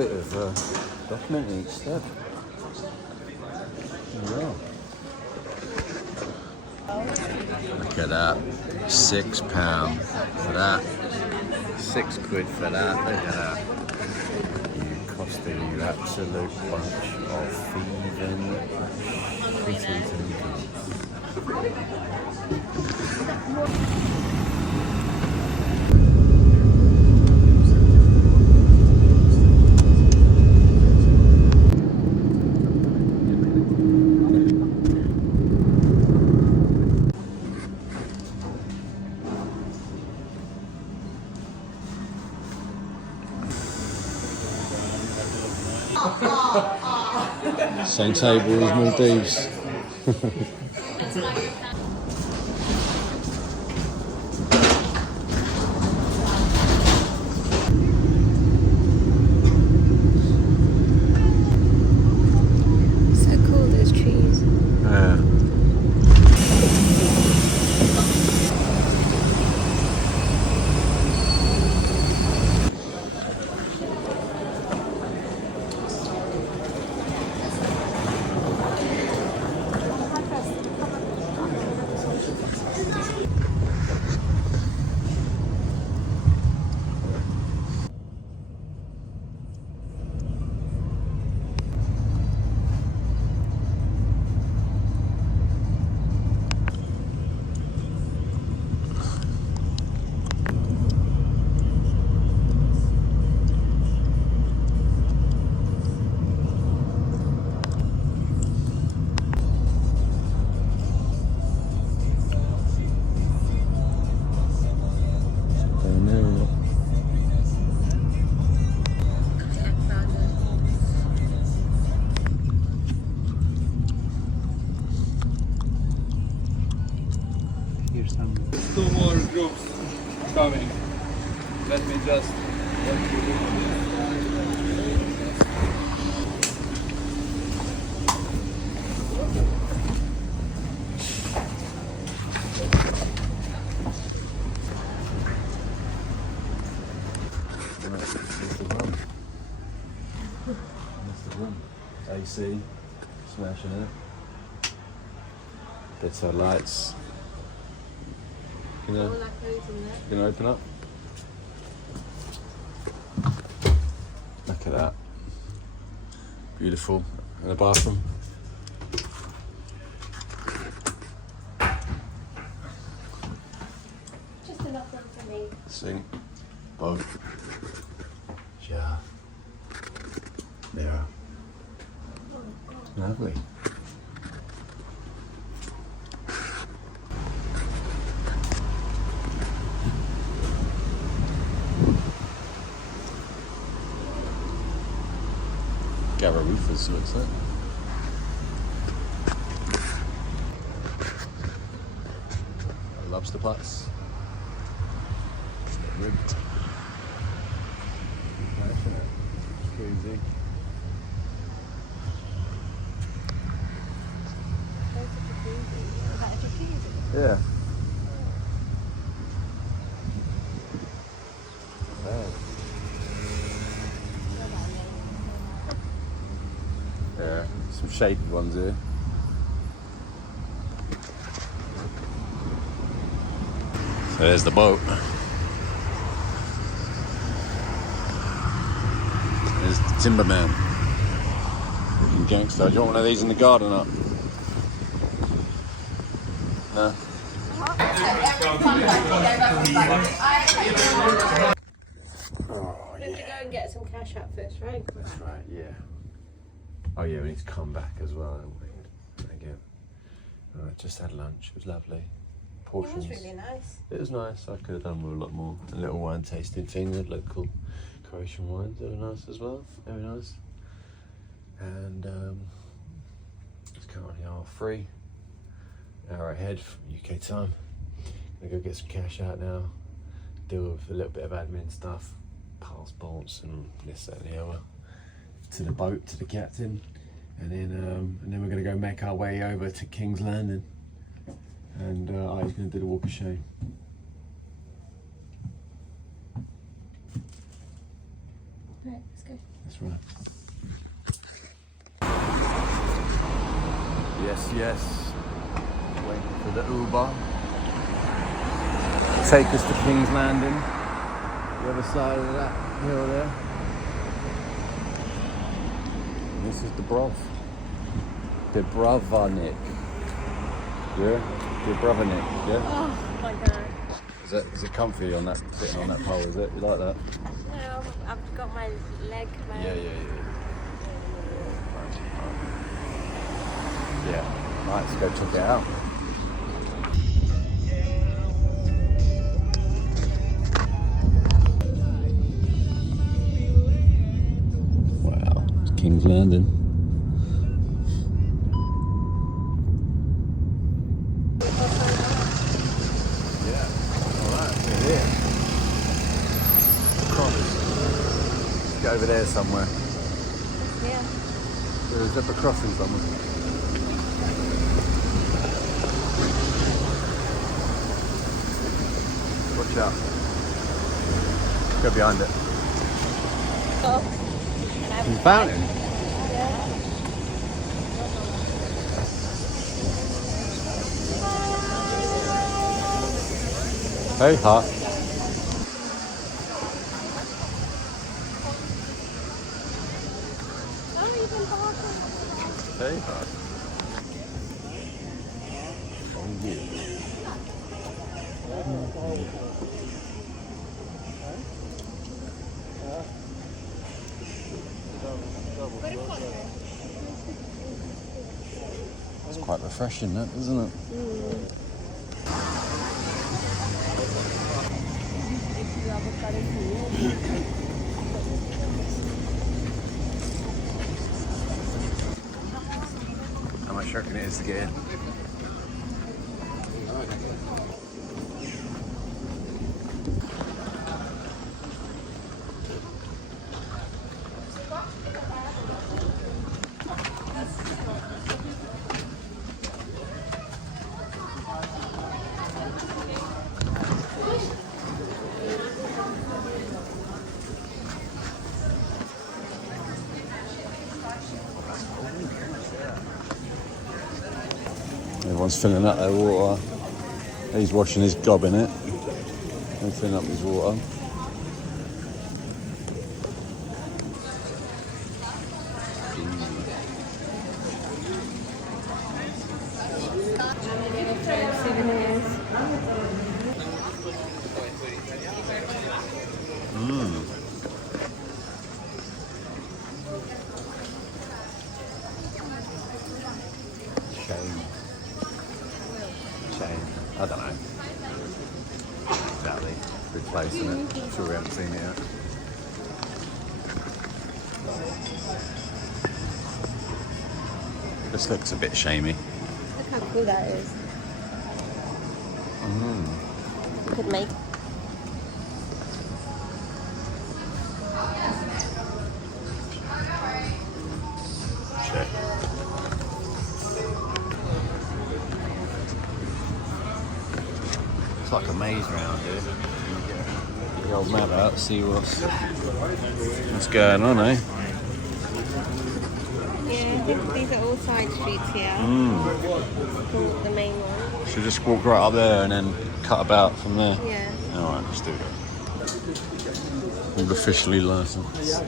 bit of documenting each step. Yeah. Look at that. £6 for that. £6 for that. Look at that. You Costa, you absolute bunch of thieving shitties and same table as Maldives. So cool, those trees. Yeah. Two more groups coming. Let me just. That's the room. AC, smashing it. Bits of lights. Can you open up? Look at that. Beautiful. And the bathroom. Just enough room for me. Sink. Boat. Jar. Mirror. Lovely. Garroofers looks like. Lobster pots. Rib. Nice, isn't it? Crazy. Yeah. Yeah, some shaded ones here. So there's the boat. There's the Timberman. Looking gangster. Do you want one of these in the garden up? No? Oh, yeah. We have to go and get some cash out first, right? That's right, yeah. Oh yeah, we need to come back as well, don't we? Again. Just had lunch, it was lovely. Portions. It was really nice. It was nice, I could have done with a lot more. A little wine tasting thing, the local Croatian wines, they were nice as well, very nice. And it's currently R3, hour ahead from UK time. Gonna go get some cash out now, deal with a little bit of admin stuff, passports and this, that and the other. To the boat, to the captain, and then we're going to go make our way over to King's Landing, and Artie's going to do the walk of shame. Right, let's go. This one. Yes. Waiting for the Uber. Take us to King's Landing. The other side of that hill there. And this is Dubrovnik. Yeah? Dubrovnik, yeah? Oh my god. Is it comfy on that, sitting on that pole, is it? You like that? No, I've got my leg, man. Yeah. Yeah, right, let's go check it out. Wow, it's King's Landing. Go over there somewhere. Yeah. There's a zipper crossing somewhere. Watch out. Go behind it. Oh. There's a fountain. Hey, hot. Hey, hot. Oh, yeah. It's quite refreshing, that, isn't it? How much do you reckon it is to get in? Everyone's filling up their water. He's washing his gob in it. And filling up his water. I don't know. Exactly. Good place, isn't it? I'm sure we haven't seen it yet. This looks a bit shamey. Look how cool that is. You could make. Check. It's like a maze round here. Get the old map out, see what's going on, eh? Yeah, these are all side streets here. The main one. Should we just walk right up there and then cut about from there? Yeah. Alright, let's do that. All officially licensed.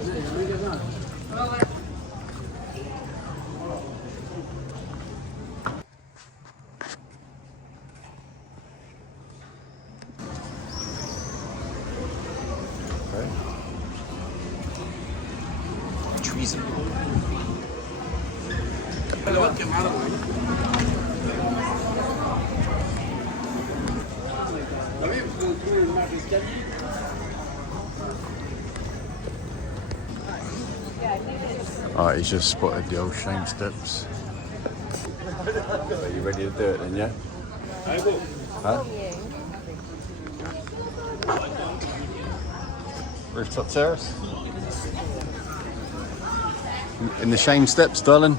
Treason. Alright, he's just spotted the old shame steps. Are you ready to do it then, yeah? Huh? Rooftop terrace? In the shame steps, darling.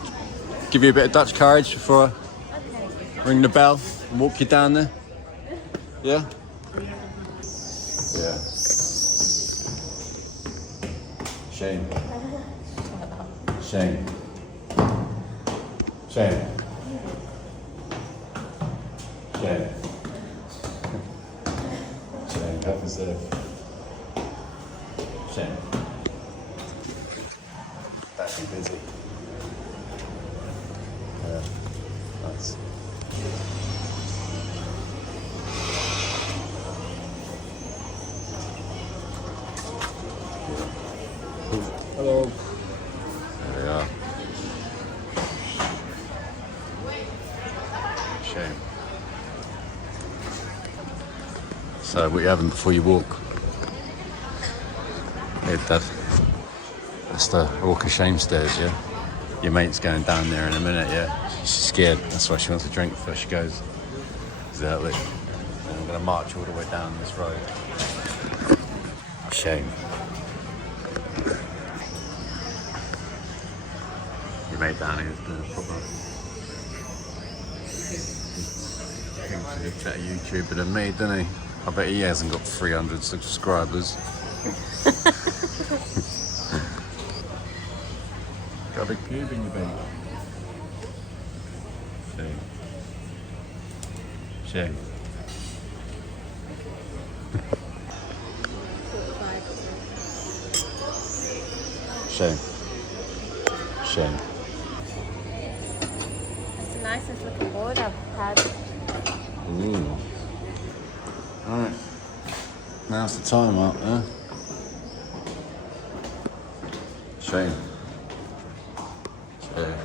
Give you a bit of Dutch courage before I ring the bell and walk you down there. Yeah? Yeah. Shame. Shame. Shame. Shame. Shame. Help yourself. Shame. That's busy. Yeah. Nice. Hello. There we are. Shame. So, what you having before you walk? Hey, Dad. That's the walk of shame stairs, yeah? Your mate's going down there in a minute, yeah? She's scared. That's why she wants a drink before she goes. Exactly. And I'm going to march all the way down this road. Shame. Your mate down here is doing a proper... I think he's a better YouTuber than me, doesn't he? I bet he hasn't got 300 subscribers. Got a big pube in your belly. Shame. Shame. Shame. Shame. It's the nicest looking board I've had. Ooh. Alright. Now's the time up, huh? Shame. Shame.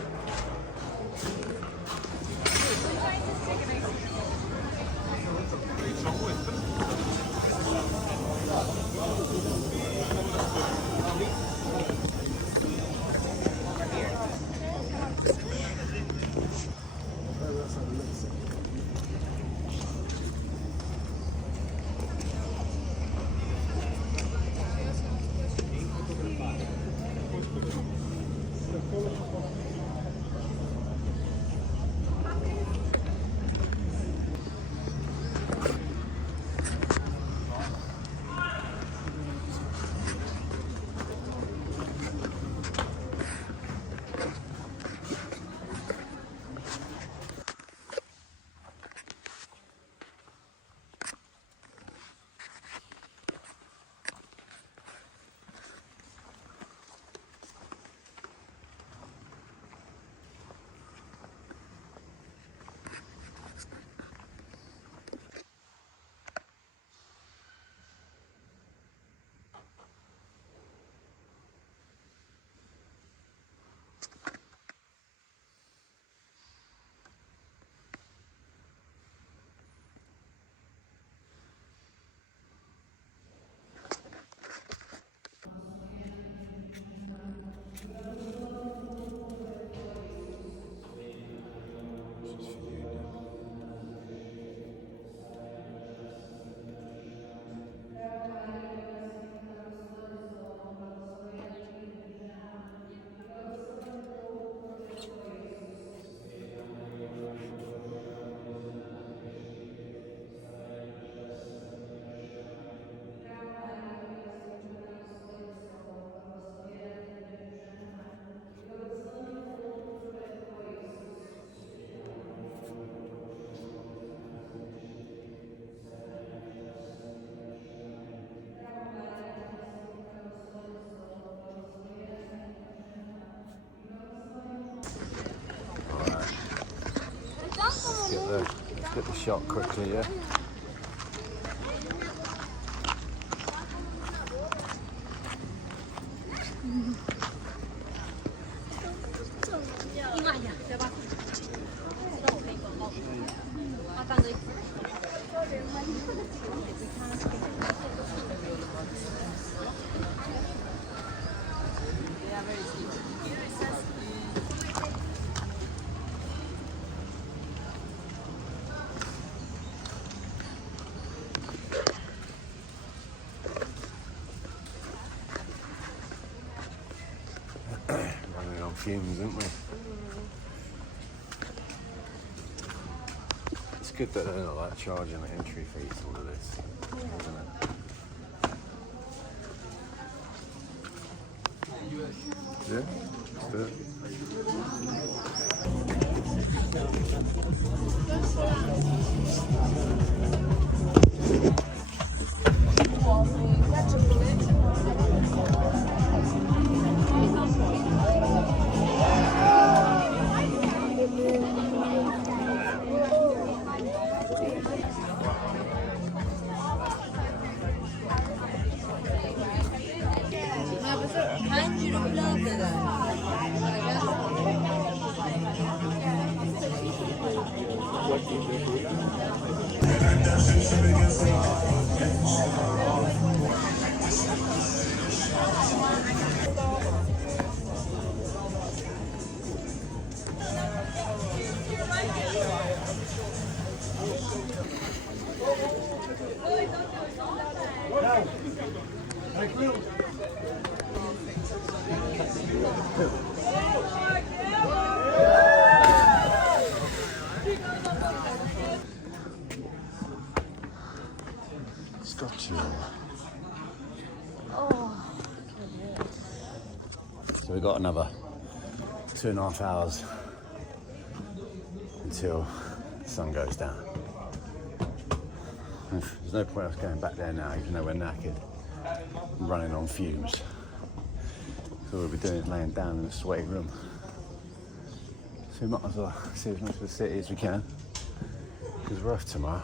Let's get the shot quickly, yeah? Running on fumes, aren't we? It's good that they're not like charging an entry fee for all of this, isn't it? Yeah? do it. So we've got another 2.5 hours until the sun goes down. There's no point us going back there now, even though we're knackered and running on fumes. So what we'll be doing is laying down in a sweaty room. So we might as well see as much of the city as we can, because we're off tomorrow.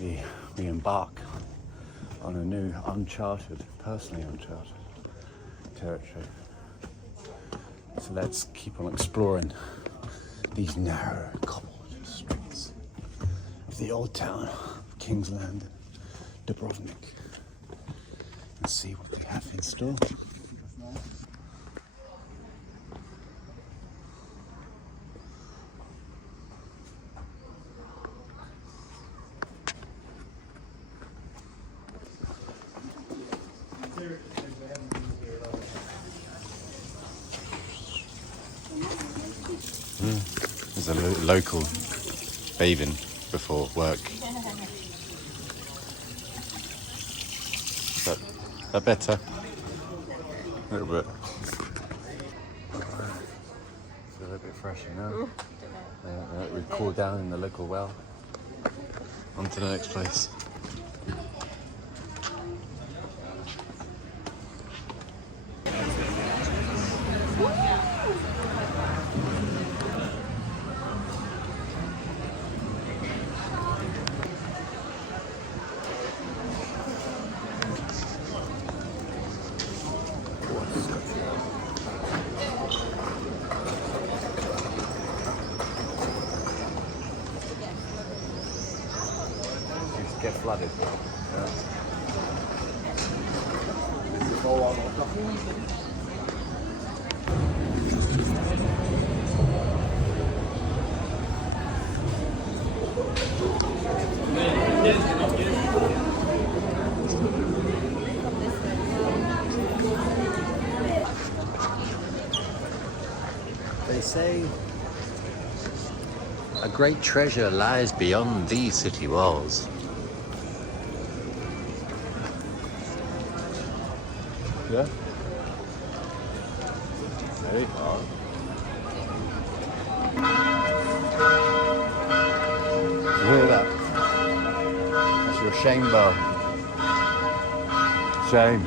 We embark on a new personally uncharted territory. So let's keep on exploring these narrow cobbled streets of the old town of Kingsland, Dubrovnik, and see what we have in store. There's a local bathing before work. Is that better? A little bit. It's a little bit fresher now. We cool down in the local well. On to the next place. Get flooded. Yeah. They say a great treasure lies beyond these city walls. Yeah. Ready? You hear that? That's your shame bell. Shame.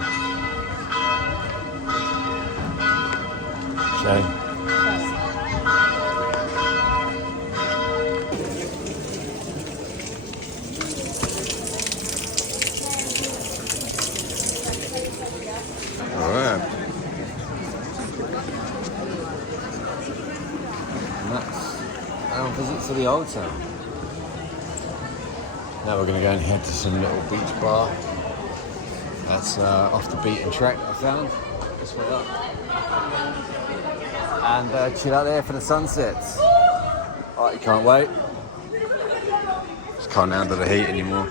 Shame. To the old town. Now we're going to go and head to some little beach bar. That's off the beaten track I found. This way up. And chill out there for the sunsets. Artie can't wait. Just can't handle the heat anymore.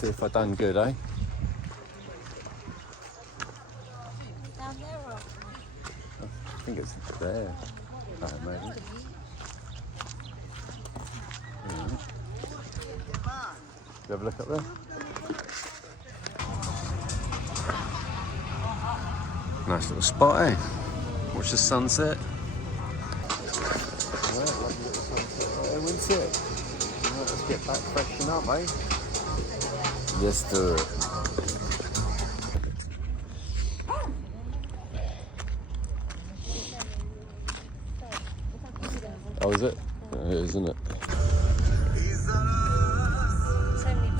See if I done good, eh? Down there or I think it's there. Oh, maybe. You have a look up there? Nice little spot, eh? Watch the sunset. Alright, lovely little sunset there, isn't it? Right, let's get back freshen up, eh? Yes, do it. Oh, is it? Yeah, it is, isn't it? so many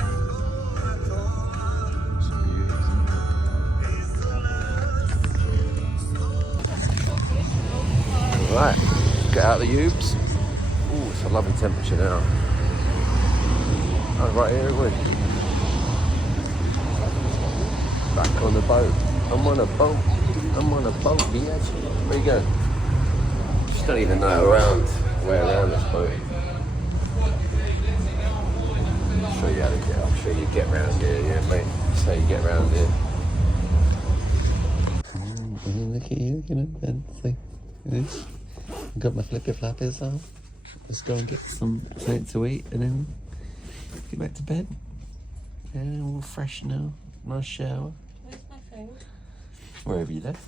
Right, get out the Ubes. Ooh, it's a lovely temperature now. Oh, right here it would. Back on the boat. I'm on a boat. I'm on a boat, bitch. Where you go? Just don't even know way around this boat. I'll show you how to get. I'll show you get round here, yeah, mate. That's how you get round here. Look at you, looking at fancy. Got my flippy flappies on. Let's go and get something to eat and then get back to bed. Yeah, all fresh now. Nice shower. Where's my phone? Wherever you left.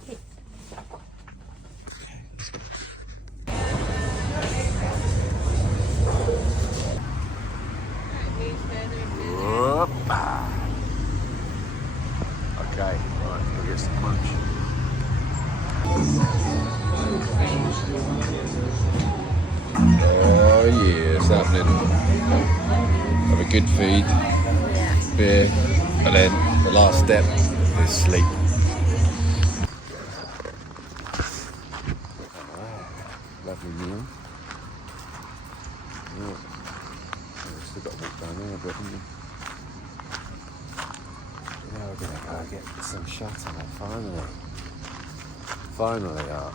Okay, right, go get some lunch. Oh yeah, it's happening. Have a good feed, beer, and then the last step is sleep. Lovely meal. Yeah. I've still got to walk down there a bit, haven't we? Yeah, we're gonna go get some shots on it finally. Finally up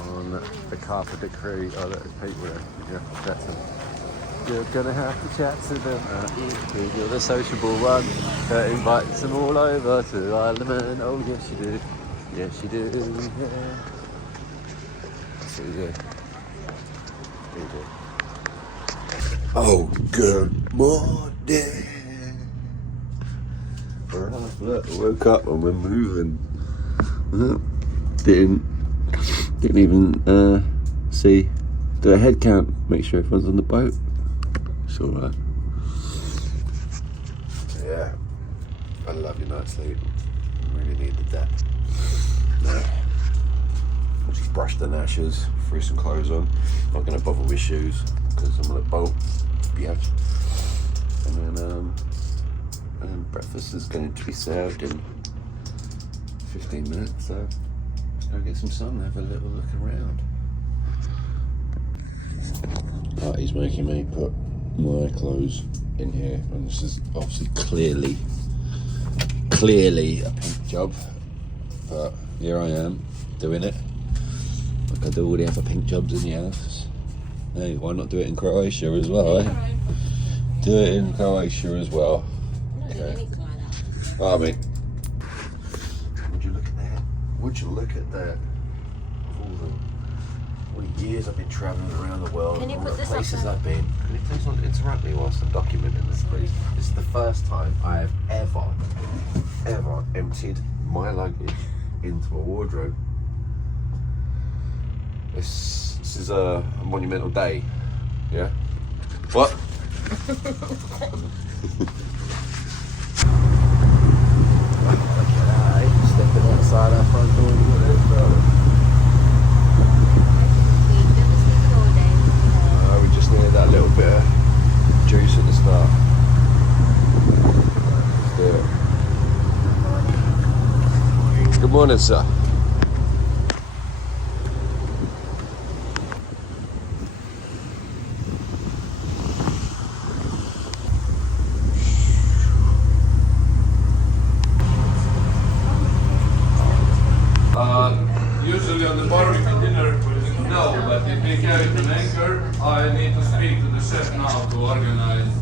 on the carpet of crew. Oh, look, there's people there. You have to chat to them. You're gonna have to chat to them. You're the sociable one that invites them all over to Ireland. Oh, yes, you do. Yes, you do. Yeah. That's what you do. You do. Oh, good morning. Right, look, I woke up and we're moving. Didn't even see, do a head count, make sure everyone's on the boat. It's alright. Yeah, I love your night's sleep. Really needed that. No. I just brushed the gnashes, threw some clothes on. Not gonna bother with shoes because I'm on a boat. Yeah. And then breakfast is going to be served in 15 minutes, so let's go get some sun and have a little look around. Artie's making me put my clothes in here, and this is obviously clearly a pink job, but here I am doing it like I do all the other pink jobs in the house. Hey, why not do it in Croatia as well, eh? Do it in Croatia as well. Okay. Oh, I mean, would you look at that? Would you look at that? All the years I've been travelling around the world, Can you all put the this up places there? I've been. Can you please not interrupt me whilst I'm documenting this, please? This is the first time I have ever emptied my luggage into a wardrobe. This is a monumental day, yeah? What? Stepping outside our front door, we just needed that little bit of juice at the start. Let's do it. Good morning, sir. Usually on the barbecue dinner, no, but if we carry an anchor, I need to speak to the chef now to organize.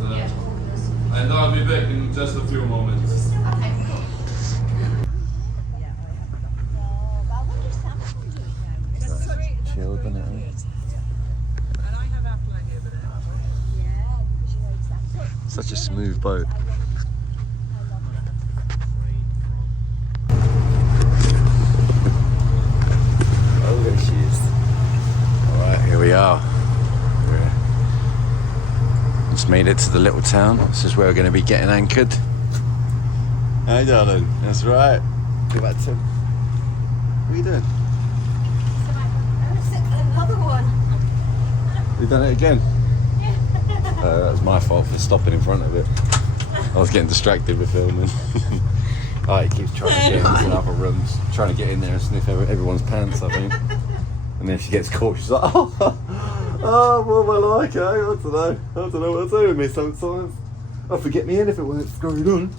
And in just a few moments. Chilled, isn't it? Such a smooth boat. Oh, there she is. Alright, here we are. Just made it to the little town. This is where we're going to be getting anchored. Hey, darling. That's right. Give that to. What are you doing? Another one. You done it again? That was my fault for stopping in front of it. I was getting distracted with filming. He keeps trying to get into other rooms, trying to get in there and sniff everyone's pants, I think. And then she gets caught, she's like, oh, what am I like, eh? I don't know what to do with me sometimes. I'll forget me in if it wasn't screwed on.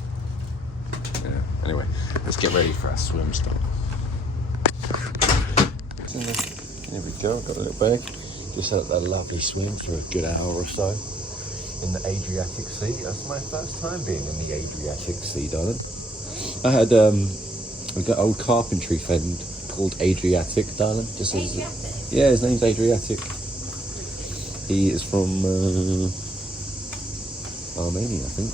Yeah, anyway, let's get ready for our swim stop. Here we go, got a little bag. Just had a lovely swim for a good hour or so in the Adriatic Sea. That's my first time being in the Adriatic Sea, darling. I had an old carpentry friend called Adriatic, darling. Yeah, his name's Adriatic. He is from Armenia, I think.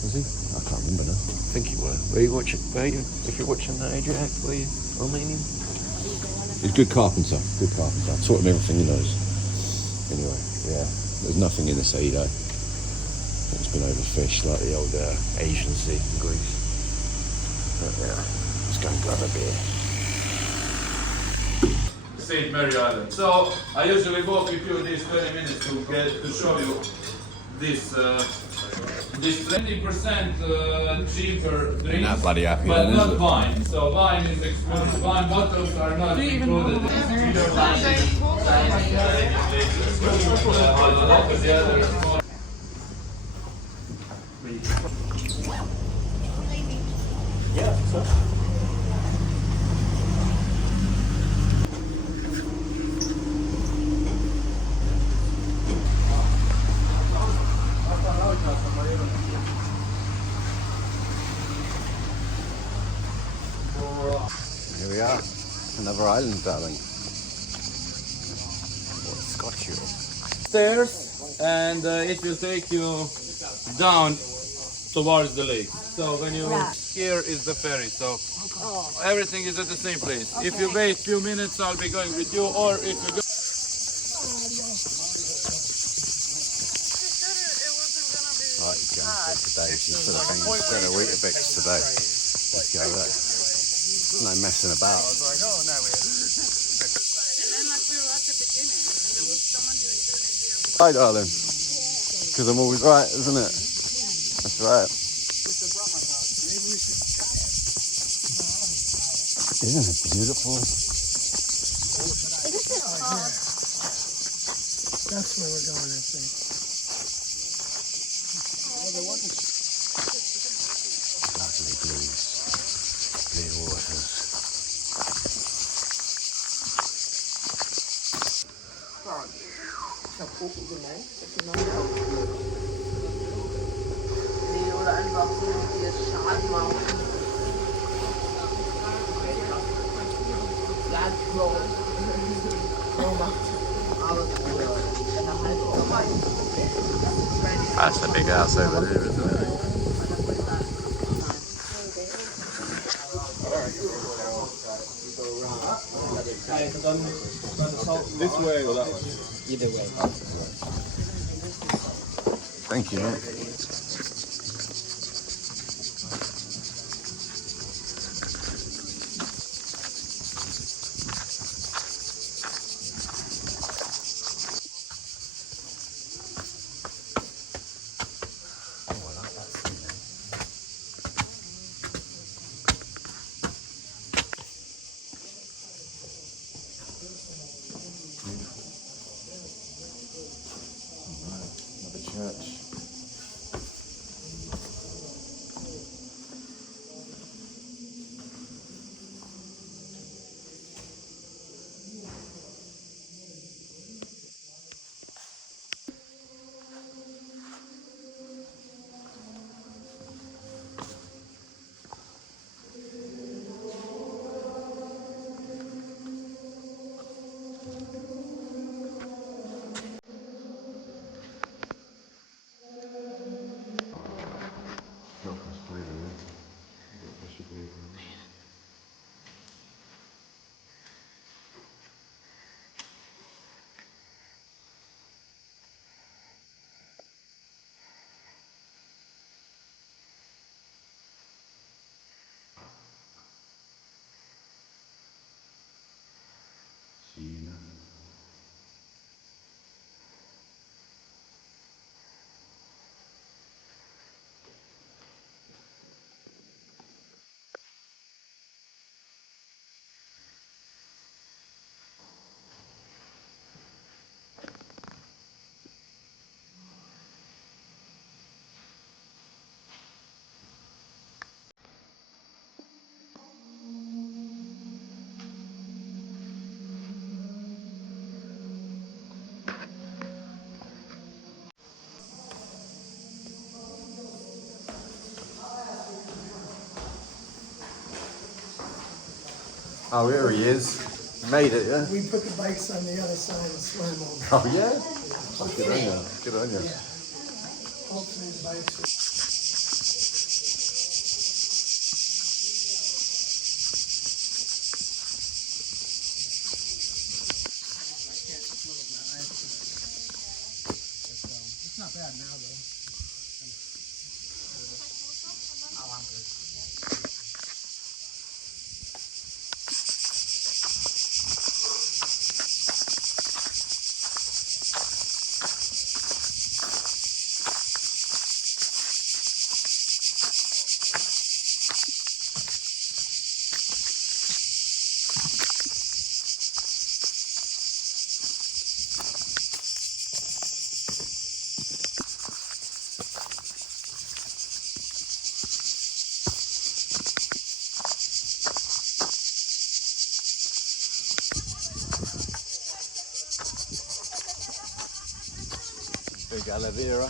Was he? I can't remember now. I think he was. Were you watching? If you're watching Adriatic, were you Armenian? He's a good carpenter. Good carpenter. I taught him everything he knows. Anyway, yeah. There's nothing in the sea though. It's been overfished like the old Asian Sea in Greece. But yeah, let's go and grab a beer. St. Mary Island. So I usually walk with you these 20 minutes to show you this 20% cheaper drink, Not bloody happy but then, is not it? wine. So wine is exclusive. Wine bottles are not included. Here we are, another island, darling. What's got you? Stairs, and it will take you down towards the lake. So when you here is the ferry. So everything is at the same place. Okay. If you wait a few minutes, I'll be going with you, or if you go. Right, he's going for it today. She's full of things. Better Weetabix today. Let's go there. No messing about. Hi, darling. Because I'm always right, isn't it? That's right. Isn't it beautiful? That's where we're going, I think. Lovely blues. Blue waters. That's a big house over there, isn't it? This way or that way? Either way. Thank you, mate. Church. Oh, here he is. Made it, yeah? We put the bikes on the other side and swam over. Oh, yeah? Oh, good on you. Good on you. Hopefully the bikes. It's not bad now though. Oh, I'm good. Big aloe vera.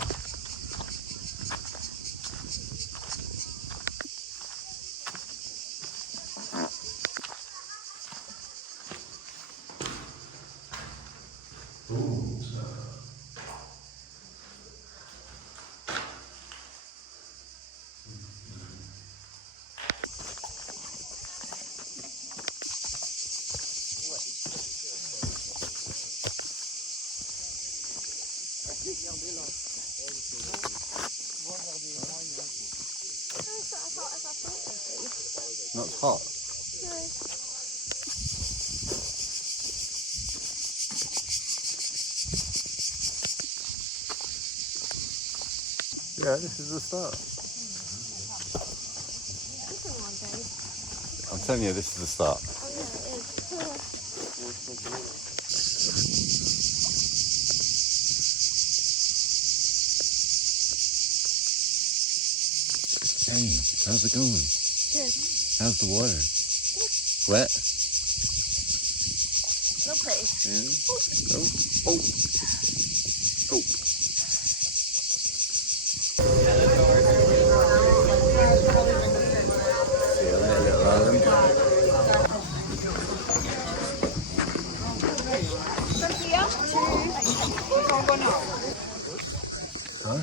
Not hot. Yeah, this is the start. I'm telling you, this is the start. Hey, how's it going? Good. How's the water? Wet? Lovely. Yeah. Oh. Oh. See you later, little island. Huh?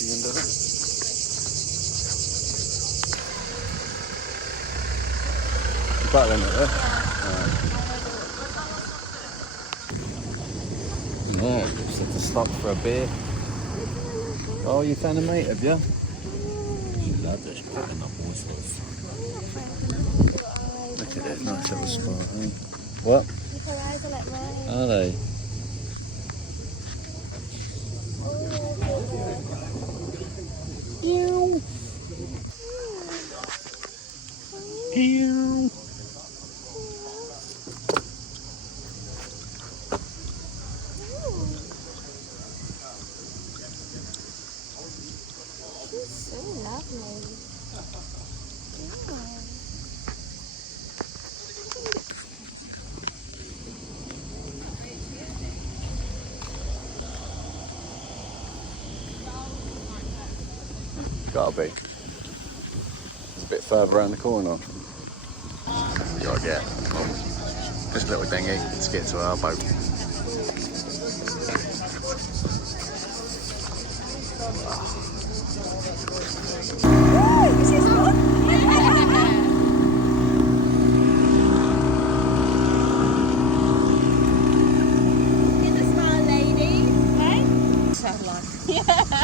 The end of it. You back then, there? No, just have to stop for a beer. Oh, you found a mate, have you? She loved it, she's picking up horses. Look at that nice little spot, eh? What? Her eyes are like mine. Are they? Ew. Ew. She's so lovely. Yeah. Gotta be. It's a bit further around the corner. We gotta get just a little dinghy to get to our boat.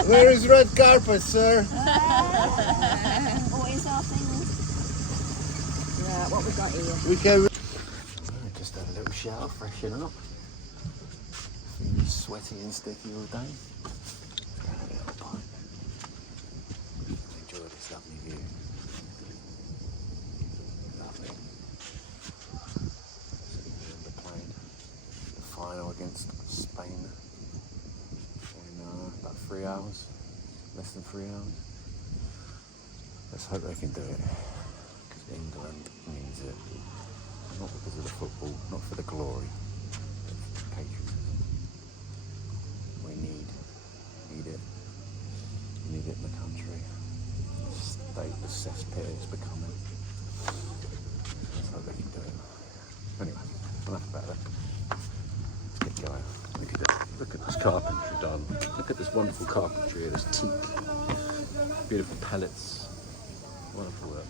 Where is red carpet, sir? What is our thing? Yeah, what we got here? We can just have a little shower, freshen up. Feeling sweaty and sticky all day. Have a little pint. Enjoy this lovely view. Lovely. The plane. The final against Spain. In about 3 hours. Less than 3 hours. Let's hope they can do it, because England needs it. Not because of the football, not for the glory, but for patriotism. We need it. We need it in the country. The state the cesspit is becoming. Let's hope they can do it. Anyway, enough about that. Let's get going. Look at this carpentry done. Look at this wonderful carpentry here, this teak. Beautiful pallets. Wonderful work.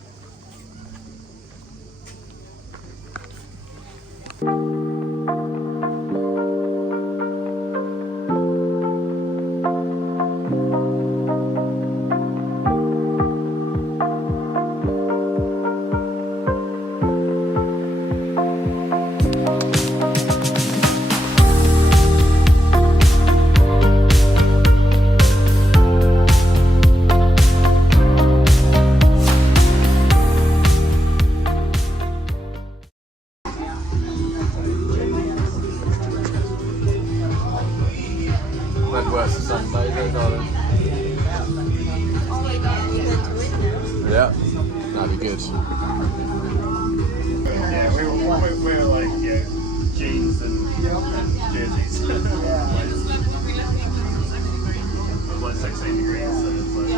Yeah, that'd be good. Yeah, we're like jeans and jerseys. It was like 16 degrees. So it's like...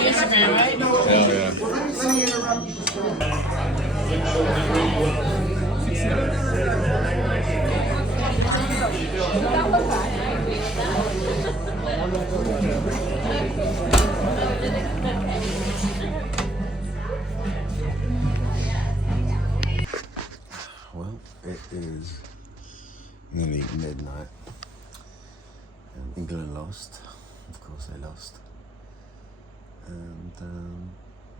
Instagram, right? Hell yeah. Well, it is nearly midnight and England lost. Of course they lost. And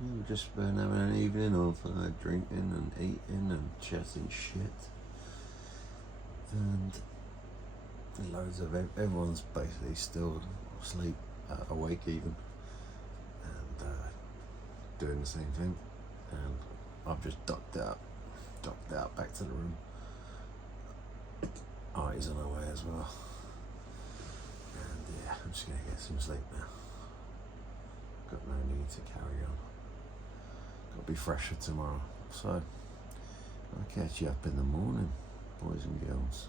we were just been having an evening of drinking and eating and chatting shit. And loads of everyone's basically still asleep, awake even, and doing the same thing. And I've just ducked out back to the room. Artie's on her way as well. And yeah, I'm just gonna get some sleep now. Got no need to carry on. Got to be fresher tomorrow. So I'll catch you up in the morning, boys and girls.